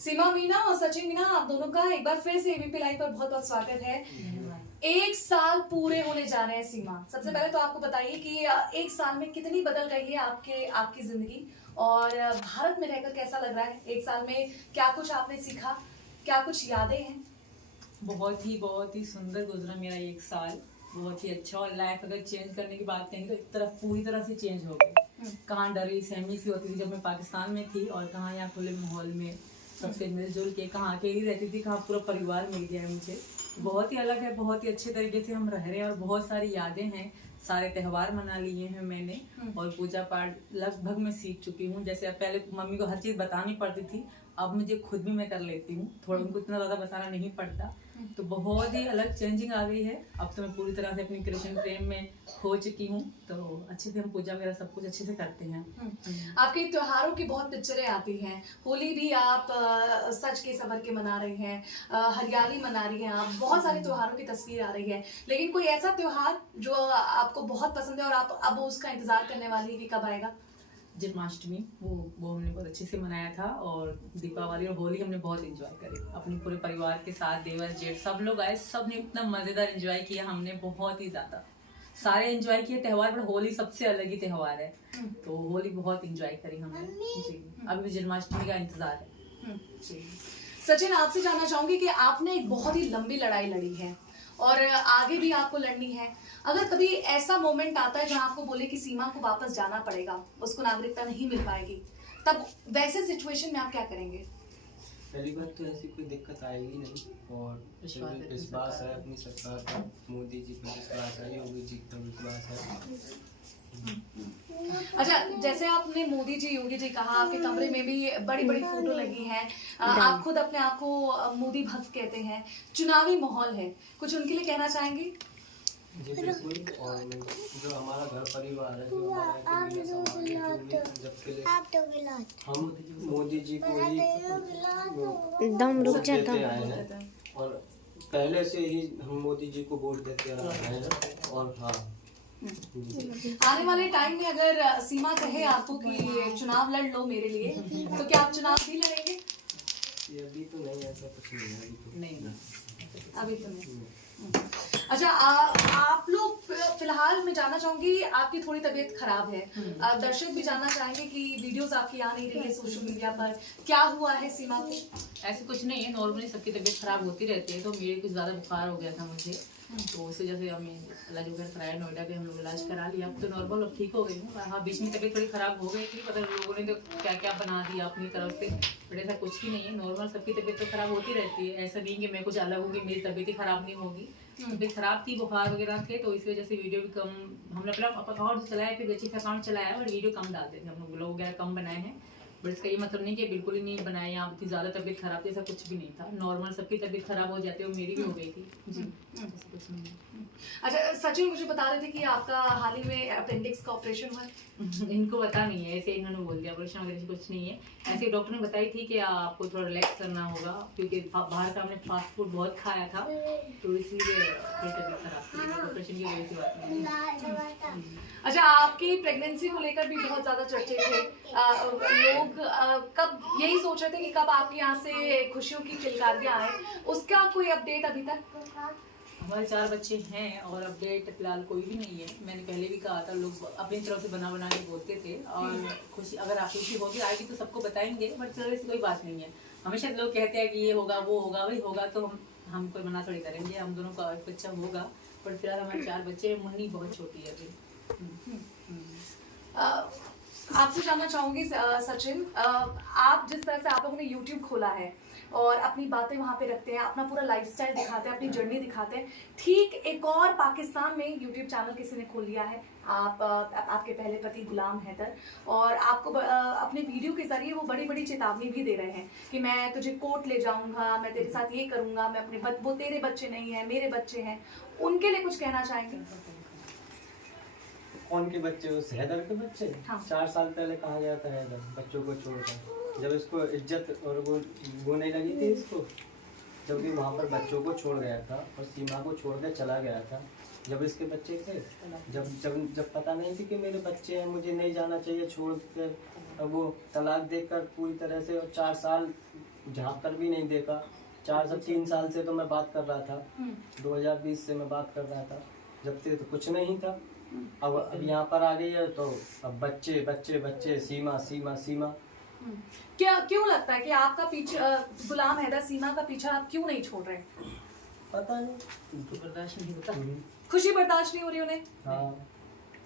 सीमा मीना और सचिन मीना, आप दोनों का एक बार फिर से एबीपी लाइव पर बहुत बहुत स्वागत है। एक साल पूरे होने जा रहे हैं सीमा। सबसे पहले तो आपको बताइए कि एक साल में कितनी बदल गई है आपकी जिंदगी, और भारत में रहकर कैसा लग रहा है? एक साल में क्या कुछ आपने सीखा, क्या कुछ यादें हैं? बहुत ही सुंदर गुजरा मेरा एक साल। बहुत ही अच्छा। और लाइफ अगर चेंज करने की बात कहें तो एक तरफ पूरी तरह से चेंज हो गई। कहाँ डरी सहमी सी होती थी जब मैं पाकिस्तान में थी, और कहाँ यहाँ खुले माहौल में सबसे मिलजुल के, कहाँ अकेली रहती थी, कहाँ पूरा परिवार मिल गया है मुझे। बहुत ही अलग है, बहुत ही अच्छे तरीके से हम रह रहे हैं, और बहुत सारी यादें हैं। सारे त्यौहार मना लिए हैं मैंने, और पूजा पाठ लगभग मैं सीख चुकी हूँ। जैसे पहले मम्मी को हर चीज़ बतानी पड़ती थी, अब मुझे खुद भी मैं कर लेती हूँ। थोड़ा उनको इतना ज़्यादा बताना नहीं पड़ता, तो बहुत ही अलग चेंजिंग आ गई है। अब तो मैं पूरी तरह से अपनी कृष्ण प्रेम में खो चुकी हूँ, तो अच्छे से हम पूजा वगैरह सब कुछ अच्छे से करते हैं। आपके त्योहारों की बहुत पिक्चरें आती हैं। होली भी आप सज के संवर के मना रही हैं, हरियाली मना रही हैं, आप बहुत सारे त्योहारों की तस्वीर आ रही है। लेकिन कोई ऐसा त्योहार जो आपको बहुत पसंद है और आप अब उसका इंतजार करने वाली है कि कब आएगा? जन्माष्टमी, वो हमने बहुत अच्छे से मनाया था, और दीपावली और होली हमने बहुत एंजॉय करी अपने पूरे परिवार के साथ। देवर जेठ सब लोग आए, सब ने इतना मजेदार एंजॉय किया हमने, बहुत ही ज्यादा। सारे एंजॉय किए त्योहार, पर होली सबसे अलग ही त्योहार है, तो होली बहुत एंजॉय करी हमने जी। अभी भी जन्माष्टमी का इंतजार है जी। सचिन, आपसे जानना चाहूंगी कि आपने एक बहुत ही लंबी लड़ाई लड़ी है और आगे भी आपको लड़नी है। अगर कभी ऐसा मोमेंट आता है जहां आपको बोले कि सीमा को वापस जाना पड़ेगा, उसको नागरिकता नहीं मिल पाएगी, तब वैसे सिचुएशन में आप क्या करेंगे? पहली बात तो ऐसी कोई दिक्कत आएगी नहीं, और विश्वास है अपनी सरकार पर, मोदी जी पर विश्वास है, योगी जी पर विश्वास है। अच्छा, जैसे आपने मोदी जी योगी जी कहा, आपके कमरे में भी बड़ी बड़ी फोटो लगी हैं, आप खुद अपने आप को मोदी भक्त कहते हैं, चुनावी माहौल है, कुछ उनके लिए कहना चाहेंगे? जी बिल्कुल। और जो हमारा घर परिवार है, जो हमारा समाज है, जबकि हम मोदी जी को ही वोट देते आए हैं, और पहले से ही हम मोदी जी को वोट देते आ रहे हैं। और हाँ, आने वाले टाइम में अगर सीमा कहे आपको कि चुनाव लड़ लो मेरे लिए, तो क्या आप चुनाव भी लड़ेंगे? अभी तो नहीं, ऐसा कुछ नहीं है अभी तो नहीं। अच्छा, आप लोग फिलहाल मैं जानना चाहूंगी, आपकी थोड़ी तबीयत खराब है, दर्शक भी जानना चाहेंगे कि वीडियोस आपकी आ नहीं रही है सोशल मीडिया पर, क्या हुआ है सीमा को? ऐसे कुछ नहीं है, नॉर्मली सबकी तबीयत खराब होती रहती है, तो मेरे कुछ ज़्यादा बुखार हो गया था मुझे, तो उस वजह से हमें इलाज वगैरह कराया, नोएडा के हम लोग इलाज करा लिया। अब तो नॉर्मल, अब ठीक हो गई हूँ। हाँ, बीच में तबीयत थोड़ी खराब हो गई थी, पता लोगों ने तो क्या क्या बना दिया अपनी तरफ से, बट ऐसा कुछ भी नहीं है। नॉर्मल सबकी तबीयत तो खराब होती रहती है, ऐसा नहीं कि मैं कुछ अलग होगी, मेरी तबीयत ही खराब नहीं होगी। तबीयत खराब थी, बुखार वगैरह थे, तो इस वजह से वीडियो भी कम, हमने अपना अकाउंट चलाया, फिर अच्छी अकाउंट चलाया, और वीडियो कम डालते थे हम लोग, ब्लॉग वगैरह कम बनाए हैं। बट इसका ये मतलब नहीं कि बिल्कुल ही नहीं बनाए, यहाँ इतनी ज़्यादा तबीयत खराब थी, ऐसा कुछ भी नहीं था। नॉर्मल सबकी तबीयत खराब हो जाती है, और मेरी भी हो गई थी जी, ऐसा कुछ नहीं है। अच्छा सचिन, मुझे बता रहे थे कि आपका हाल ही में अपेंडिक्स का ऑपरेशन हुआ है। इनको पता नहीं है, ऐसे इन्होंने बोल दिया, ऑपरेशन वगैरह कुछ नहीं है। ऐसे डॉक्टर ने बताई थी कि आपको थोड़ा रिलैक्स करना होगा, क्योंकि बाहर का हमने फास्ट फूड बहुत खाया था, तो इसलिए तबीयत खराब थी, ऑपरेशन की वजह से बात नहीं है। अच्छा, आपकी प्रेगनेंसी को लेकर भी बहुत ज्यादा चर्चे थे, लोग कब यही सोच रहे थे कि कब आपके यहाँ से खुशियों की किलकारियां आए, उसका कोई अपडेट अभी तक? हमारे 4 बच्चे हैं, और अपडेट फिलहाल कोई भी नहीं है। मैंने पहले भी कहा था, लोग अपनी तरफ से बना बना के बोलते थे, और खुशी अगर आप खुशी होगी आएगी तो सबको बताएंगे, बट चलो ऐसी कोई बात नहीं है। हमेशा लोग कहते हैं कि ये होगा वो होगा वही होगा, तो हम कोई मना थोड़ी करेंगे, हम दोनों का बच्चा होगा। बट फिलहाल हमारे 4 बच्चे, मुन्नी बहुत छोटी है अभी। आपसे जानना चाहूंगी सचिन, आप जिस तरह से आप लोगों ने YouTube खोला है और अपनी बातें वहां पे रखते हैं, अपना पूरा लाइफस्टाइल दिखाते हैं, अपनी जर्नी दिखाते हैं, ठीक एक और पाकिस्तान में YouTube चैनल किसी ने खोल लिया है, आपके पहले पति गुलाम हैदर, और आपको अपने वीडियो के जरिए वो बड़ी बड़ी चेतावनी भी दे रहे हैं कि मैं तुझे कोर्ट ले जाऊंगा, मैं तेरे साथ ये करूंगा, मैं अपने वो तेरे बच्चे नहीं है मेरे बच्चे हैं, उनके लिए कुछ कहना चाहेंगे? कौन के बच्चे? उस हैदर के बच्चे? हाँ। 4 साल पहले कहा गया था हैदर बच्चों को छोड़कर, जब इसको इज्जत और वो नहीं लगी थी इसको, जबकि वहाँ पर बच्चों को छोड़ गया था, और सीमा को छोड़ कर चला गया था। जब इसके बच्चे थे, जब जब जब पता नहीं थी कि मेरे बच्चे हैं, मुझे नहीं जाना चाहिए छोड़ कर, वो तलाक देकर पूरी तरह से, और 4 साल झाँक कर भी नहीं देखा। 4 से 3 साल से तो मैं बात कर रहा था, 2020 से मैं बात कर रहा था, जब से तो कुछ नहीं था। अब यहाँ पर आ गई है तो अब बच्चे बच्चे बच्चे, सीमा सीमा सीमा। क्या क्यों लगता है कि आपका पीछे गुलाम हैदर सीमा का पीछा आप क्यों नहीं छोड़ रहे? पता नहीं, बर्दाश्त नहीं होता। खुशी बर्दाश्त नहीं हो रही उन्हें? हाँ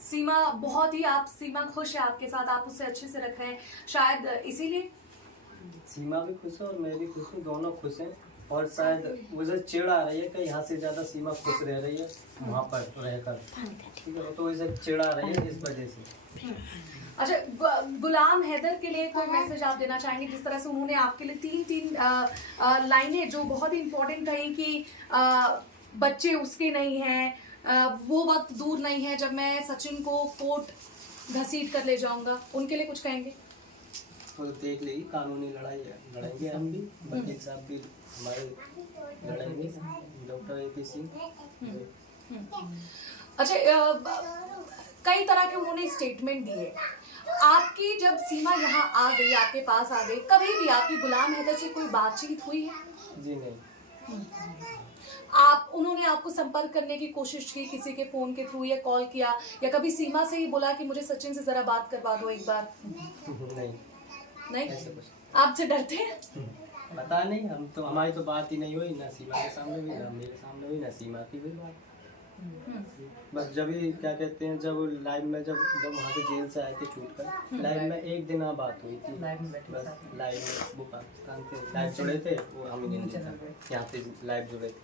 सीमा बहुत ही, आप सीमा खुश है आपके साथ, आप उससे अच्छे से रख रहे हैं शायद इसीलिए। सीमा भी खुश है और मैं भी खुश हूँ, दोनों खुश हैं। और शायद मुझे चिढ़ आ रही है कि यहाँ से ज्यादा सीमा खुश रह रही है वहाँ पर रहकर, ठीक है, तो इसे चिढ़ आ रही है इस वजह से। अच्छा, गुलाम हैदर के लिए कोई मैसेज आप देना चाहेंगे? जिस तरह से उन्होंने आपके लिए तीन लाइनें जो बहुत ही इम्पोर्टेंट कही कि बच्चे उसके नहीं हैं, वो वक्त दूर नहीं है जब मैं सचिन को कोर्ट घसीट कर ले जाऊंगा, उनके लिए कुछ कहेंगे? तो देख लेगी, कानूनी लड़ाई है, लड़ेंगे हम भी, वकील साहब भी हमारे लड़ेंगे, डॉक्टर AP सिंह। अच्छा, कई तरह के उन्होंने स्टेटमेंट दिए। आपकी जब सीमा यहाँ आ गई, आपके पास आ गई, कभी भी आपकी गुलाम हैदर से कोई बातचीत हुई है? जी नहीं। उन्होंने आपको संपर्क करने की कोशिश की किसी के फोन के थ्रू, या कॉल किया, या कभी सीमा से ही बोला कि मुझे सचिन से जरा बात करवा दो एक बार? नहीं, ऐसे कुछ आपसे डरते हैं? पता नहीं, हम तो, हमारी तो बात ही नहीं हुई, ना सीमा के सामने हुई, ना मेरे सामने हुई, ना सीमा की हुई बात। बस जब ही क्या कहते हैं, जब लाइव में जब वहाँ से जेल से आए थे छूट कर, लाइव में एक दिन बात हुई थी, बस लाइव में वो पाकिस्तान से लाइव जुड़े थे, वो हम ही नहीं यहाँ से लाइव जुड़े थे।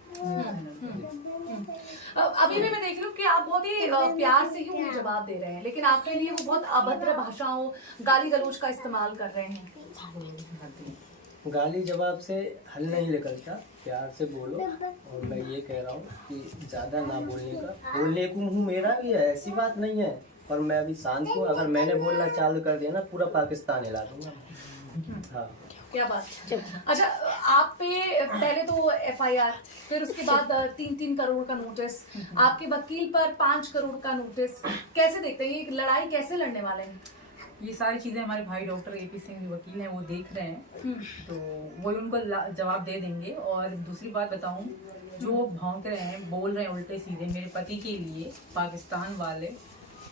अभी भी मैं देख रही हूँ कि आप बहुत ही प्यार से ही उन्हें जवाब दे रहे हैं, लेकिन आपके लिए वो बहुत अभद्र भाषाओं, गाली गलौज का इस्तेमाल कर रहे हैं। गाली जवाब से हल नहीं निकलता, प्यार से बोलो। और मैं ये कह रहा हूँ कि ज़्यादा ना बोलने का, बोलने को मुँह मेरा भी है, ऐसी बात नहीं है, और मैं अभी शांत हूँ। अगर मैंने बोलना चालू कर दिया ना, पूरा पाकिस्तान हिला दूंगा। हाँ, क्या बात है। अच्छा, आप पे पहले तो FIR, फिर उसके बाद 3-3 करोड़ का नोटिस, आपके वकील पर 5 करोड़ का नोटिस, कैसे देखते हैं ये लड़ाई, कैसे लड़ने वाले हैं? ये सारी चीज़ें हमारे भाई डॉक्टर AP सिंह जो वकील हैं वो देख रहे हैं, तो वही उनको जवाब दे देंगे। और दूसरी बात बताऊं, जो भौंक रहे हैं, बोल रहे हैं उल्टे सीधे मेरे पति के लिए पाकिस्तान वाले,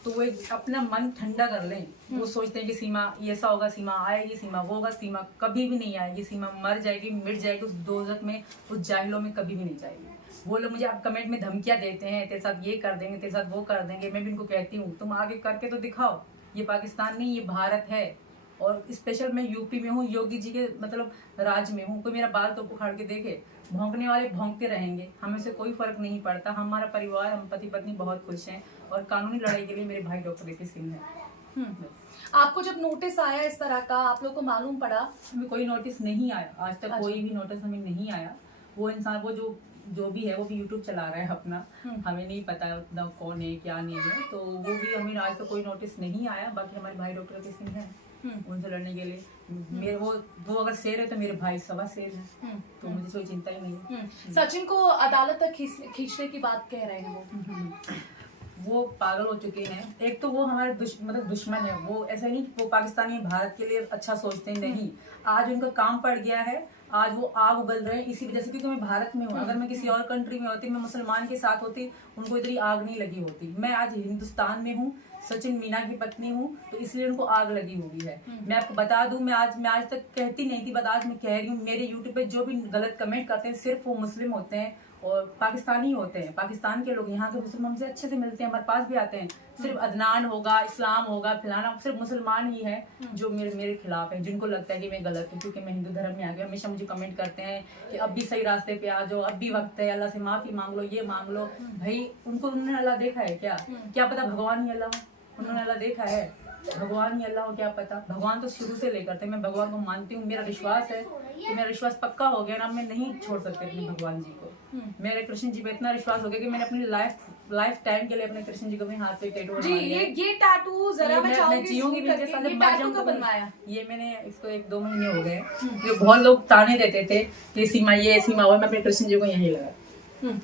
तो वो अपना मन ठंडा कर लें। वो सोचते हैं कि सीमा ये ऐसा होगा, सीमा आएगी, सीमा वो होगा, सीमा कभी भी नहीं आएगी, सीमा मर जाएगी, मिट जाएगी उस दोज़ख में, उस जाहिलों में कभी भी नहीं जाएगी। वो लोग मुझे आप कमेंट में धमकियाँ देते हैं, तेरे साथ ये कर देंगे, तेरे साथ वो कर देंगे। मैं भी इनको कहती हूँ, तुम आगे करके तो दिखाओ, ये पाकिस्तान नहीं, ये भारत है। और स्पेशल मैं यूपी में हूँ, योगी जी के मतलब राज में हूँ। कोई मेरा बाल तो उखाड़ के देखे, भौंकने वाले भौंकते रहेंगे, हमें से कोई फर्क नहीं पड़ता। हमारा परिवार, हम पति पत्नी बहुत खुश हैं, और कानूनी लड़ाई के लिए मेरे भाई डॉक्टर AP सिंह हैं। आपको जब नोटिस आया इस तरह का, आप लोग को मालूम पड़ा? हमें कोई नोटिस नहीं आया आज तक, कोई भी नोटिस हमें नहीं आया। वो इंसान, वो जो भी है, वो भी यूट्यूब चला रहा है अपना, हमें नहीं पता उतना कौन है क्या नहीं है, तो वो भी हमें आज तक कोई नोटिस नहीं आया। बाकी हमारे भाई डॉक्टर AP सिंह हैं, उनसे लड़ने के लिए मेरे वो अगर शेर है तो मेरे भाई 1.25 शेर हैं, तो मुझे कोई चिंता ही नहीं है। सचिन को अदालत तक खींचने की बात कह रहे हैं वो पागल हो चुके हैं। एक तो वो हमारे दुश्मन है, वो ऐसा नहीं वो पाकिस्तानी भारत के लिए अच्छा सोचते नहीं। आज उनका काम पड़ गया है, आज वो आग उगल रहे हैं इसी वजह से, क्योंकि मैं भारत में हूँ। अगर मैं किसी और कंट्री में होती, मैं मुसलमान के साथ होती, उनको इतनी आग नहीं लगी होती। मैं आज हिंदुस्तान में हूँ, सचिन मीना की पत्नी हूँ, तो इसलिए उनको आग लगी हुई है। मैं आपको बता दूं, मैं आज तक कहती नहीं थी, बट आज मैं कह रही हूँ। मेरे यूट्यूब पे जो भी गलत कमेंट करते हैं, सिर्फ वो मुस्लिम होते हैं और पाकिस्तानी होते हैं। पाकिस्तान के लोग, यहाँ के मुस्लिम हमसे अच्छे से मिलते हैं, हमारे पास भी आते हैं। सिर्फ अदनान होगा, इस्लाम होगा, फिलाना, सिर्फ मुसलमान ही है जो मेरे खिलाफ है, जिनको लगता है कि मैं गलत हूँ क्योंकि मैं हिंदू धर्म में आ गया। हमेशा मुझे कमेंट करते हैं कि अब भी सही रास्ते पे आ जाओ, अब भी वक्त है, अल्लाह से माफी मांग लो, ये मांग लो। भाई उन्होंने अल्लाह देखा है क्या पता भगवान ही अल्लाह, उन्होंने अल्लाह देखा है, भगवान ही अल्लाह हो, क्या पता। भगवान तो शुरू से लेकर थे, मैं भगवान को मानती हूँ, मेरा विश्वास है कि मेरा विश्वास पक्का हो गया ना, मैं नहीं छोड़ सकती अपने भगवान जी को। मेरे कृष्ण जी पे इतना विश्वास हो गया कि मैंने अपनी लाइफ टाइम के लिए अपने कृष्ण जी को भी हाथ पे टैटू जी, ये टैटू जरा मैं चाहूंगी जीऊंगी ये टैटू कब बनवाया? ये मैंने इसको 1-2 महीने हो गए। जो बहुत लोग ताने देते थे कि सीमा ये सीमा हुआ, मैं अपने कृष्ण जी को यही लगा।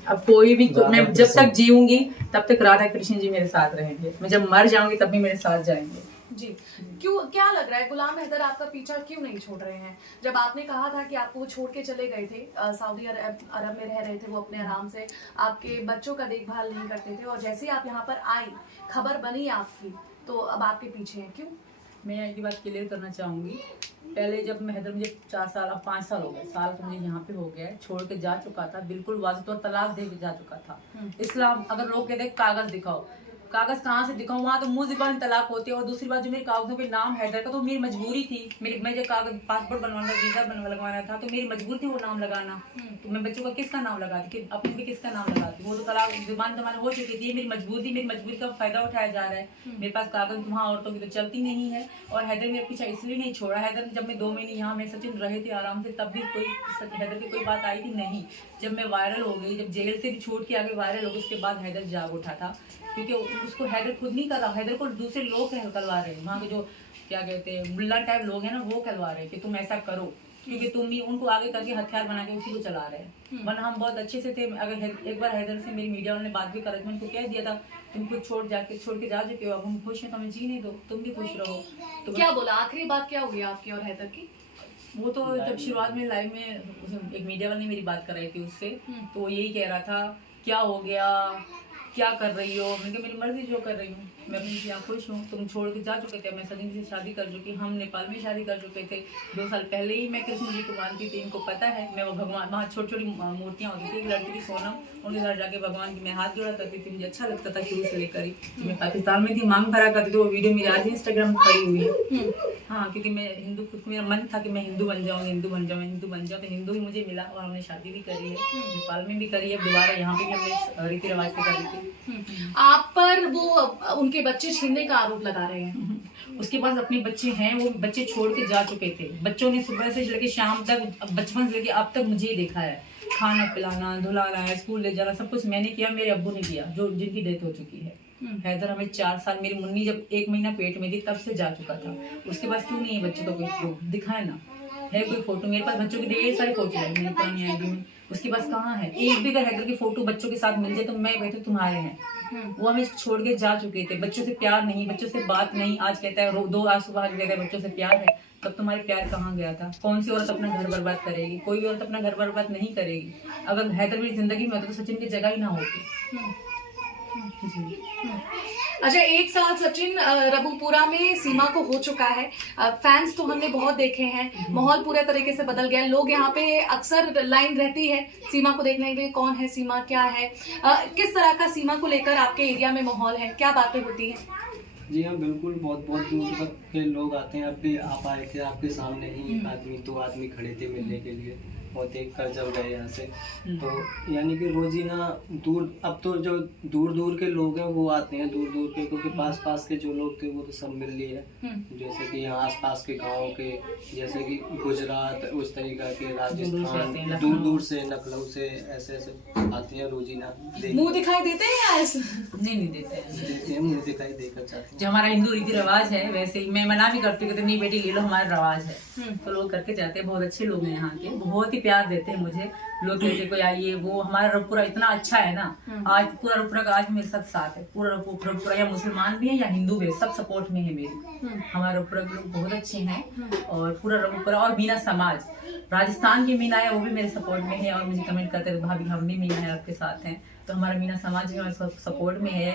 अब कोई भी, मैं जब तक जीऊंगी तब तक राधा कृष्ण जी मेरे साथ रहेंगे, मैं जब मर जाऊंगी तब भी मेरे साथ जाएंगे। जी, क्यों, क्या लग रहा है गुलाम हैदर आपका पीछा क्यों नहीं छोड़ रहे हैं? जब आपने कहा था कि आपको वो छोड़ के चले गए थे, सऊदी अरब में रह रहे थे वो अपने आराम से, आपके बच्चों का देखभाल नहीं करते थे, और जैसे ही आप यहाँ पर आई, खबर बनी आपकी, तो अब आपके पीछे हैं, क्यों? मैं एक बात क्लियर करना चाहूँगी। पहले जब मैं हैदर, मुझे 4 साल, अब 5 साल हो गए, साल तो मुझे यहाँ पे हो गया है, छोड़ के जा चुका था, बिल्कुल वाज़ेह तौर तलाक दे के जा चुका था। इस्लाम, अगर लोग कहते हैं कागज़ दिखाओ, कागज़ कहाँ से दिखाऊं, वहाँ तो मुँह ज़बान तलाक होते हैं। और दूसरी बात, जो मेरे कागज़ों पे नाम हैदर का, तो मेरी मजबूरी थी, मैं जब कागज़ पासपोर्ट बनवाना, वीज़ा लगवाना था, तो मेरी मजबूरी थी वो नाम लगाना। तो मैं बच्चों का किसका नाम लगाती, कि अपने भी किसका नाम लगाती, वो तो तलाक ज़बान जमाना हो चुकी थी। मेरी मजबूरी का फ़ायदा उठाया जा रहा है। मेरे पास कागज़ वहाँ औरतों की तो चलती नहीं है। और हैदर मेरे पीछे इसलिए नहीं छोड़ा, हैदर जब मैं 2 महीने यहाँ मैं सचिन रहे थे आराम से, तब भी कोई हैदर की कोई बात आई थी नहीं। जब मैं वायरल हो गई, जब जेल से भी छूट के आगे वायरल हो गई, उसके बाद हैदर जाग उठा था, क्योंकि उसको हैदर खुद नहीं कर रहा, हैदर को दूसरे लोग कहलवा रहे हैं, वहाँ के जो क्या कहते हैं मुल्ला टाइप लोग हैं ना, वो कहलवा रहे हैं कि तुम ऐसा करो, क्योंकि तुम ही उनको आगे करके हथियार बना के उसी को चला रहे हैं। वरना हम बहुत अच्छे से थे। अगर एक बार हैदर से मेरी मीडिया वालों ने बात भी करा, मैंने उनको कह दिया था, तुम खुद छोड़ के जा चुके हो, अब हम खुश हैं, तो हमें जीने दो, तुम भी खुश रहो। तो क्या बोला, आखिरी बात क्या हुई आपकी और हैदर की? वो तो जब शुरुआत में लाइव में एक मीडिया वाले ने मेरी बात कराई थी उससे, तो वो यही कह रहा था, क्या हो गया, क्या कर रही हो? मैंने कहा मेरी मर्जी जो कर रही हूँ, मैं अपनी यहाँ खुश हूँ। तुम छोड़ के जा चुके थे, मैं सचिन से शादी कर चुकी, हम नेपाल में शादी कर चुके थे, 2 साल पहले ही मैं कृष्ण जी को मानती थी, इनको पता है। मैं वो भगवान, वहाँ छोटी छोटी मूर्तियाँ होती थी, एक लड़की थी सोनम, उनके घर जाके भगवान की मैं हाथ जोड़ा करती थी, मुझे अच्छा लगता था शुरू से लेकर ही। मैं पाकिस्तान में थी, मांग भरा करती थी, वो वीडियो मेरी आज इंस्टाग्राम पर पड़ी हुई है। हाँ, क्योंकि मैं हिंदू, खुद मेरा मन था कि मैं हिंदू बन जाऊँ, तो हिंदू ही मुझे मिला, और हमने शादी भी करी है, नेपाल में भी करी है, दोबारा यहाँ पे भी हमने रीति रिवाज से करी थी। आप पर वो उनके बच्चे छीनने का आरोप लगा रहे हैं। उसके पास अपने बच्चे हैं, वो बच्चे छोड़ के जा चुके थे। बच्चों ने सुबह से लेके शाम तक, बचपन से लेके अब तक मुझे ही देखा है, खाना पिलाना, धुलाना, स्कूल ले जाना, सब कुछ मैंने किया, मेरे अब्बू ने किया, जो जिनकी डेथ हो चुकी है। हैदर हमें 4 साल, मेरी मुन्नी जब 1 महीना पेट में थी तब से जा चुका था। उसके पास क्यों नहीं है बच्चों का कोई प्रूफ, दिखाए ना, है कोई फोटो? मेरे पास बच्चों की ढेर सारी फोटो है मेरी पुरानी आईडी में, उसके पास कहाँ है? एक भी अगर हैदर की फोटो बच्चों के साथ मिल जाए तो मैं कहती हूँ तुम्हारे हैं। वो हमें छोड़ के जा चुके थे, बच्चों से प्यार नहीं, बच्चों से बात नहीं। आज कहता है 2 आज सुबह कहता है बच्चों से प्यार है, तब तुम्हारे प्यार कहाँ गया था? कौन सी औरत अपना घर बर्बाद करेगी? कोई भी औरत अपना घर बर्बाद नहीं करेगी। अगर हैदर मेरी जिंदगी में होता तो सचिन की जगह ही ना होती। अच्छा, 1 साल सचिन रबुपुरा में सीमा को हो चुका है। फैंस तो हमने बहुत देखे हैं, माहौल पूरे तरीके से बदल गया है। लोग यहाँ पे अक्सर लाइन रहती है सीमा को देखने के लिए, कौन है सीमा, क्या है, किस तरह का सीमा को लेकर आपके एरिया में माहौल है, क्या बातें होती हैं? जी हाँ, बिल्कुल, बहुत बहुत दूर तक के लोग आते हैं। अभी आप आए थे, आपके सामने ही 2 आदमी खड़े थे मिलने के लिए, और देख कर जब गए यहाँ से, तो यानी कि रोजीना दूर, अब तो जो दूर दूर के लोग हैं वो आते हैं, दूर दूर के, क्योंकि पास पास के जो लोग थे वो तो सब मिल लिए, जैसे कि यहाँ आस पास के गाँव के, जैसे कि गुजरात, उस तरीका के, राजस्थान, दूर दूर से, लखनऊ से, ऐसे ऐसे आते हैं रोजीना। मुंह दिखाई देते हैं या ऐसे? नहीं देते हैं, मुंह दिखाई देकर जाते हैं। जो हमारा हिंदू रीति रिवाज है वैसे ही मैं मना भी करती हूँ, नहीं बेटी ले लो, हमारा रिवाज है, तो लोग करके जाते हैं। बहुत अच्छे लोग हैं यहाँ के, बहुत ही प्यार देते हैं मुझे। लोग कहते कोई आइए, वो हमारा रबपुरा इतना अच्छा है ना, आज पूरा रबपुरा का आज मेरे साथ है, पूरा रबपुरा, या मुसलमान भी है या हिंदू भी है, सब सपोर्ट में है मेरी। हमारे रबपुरा के लोग बहुत अच्छे हैं, और पूरा रबपुरा और मीना समाज, राजस्थान की मीना है वो भी मेरे सपोर्ट में है, और मुझे कमेंट करते हैं भाभी हम भी मीना है आपके साथ हैं, तो हमारा मीना समाज भी हमारे सपोर्ट में है।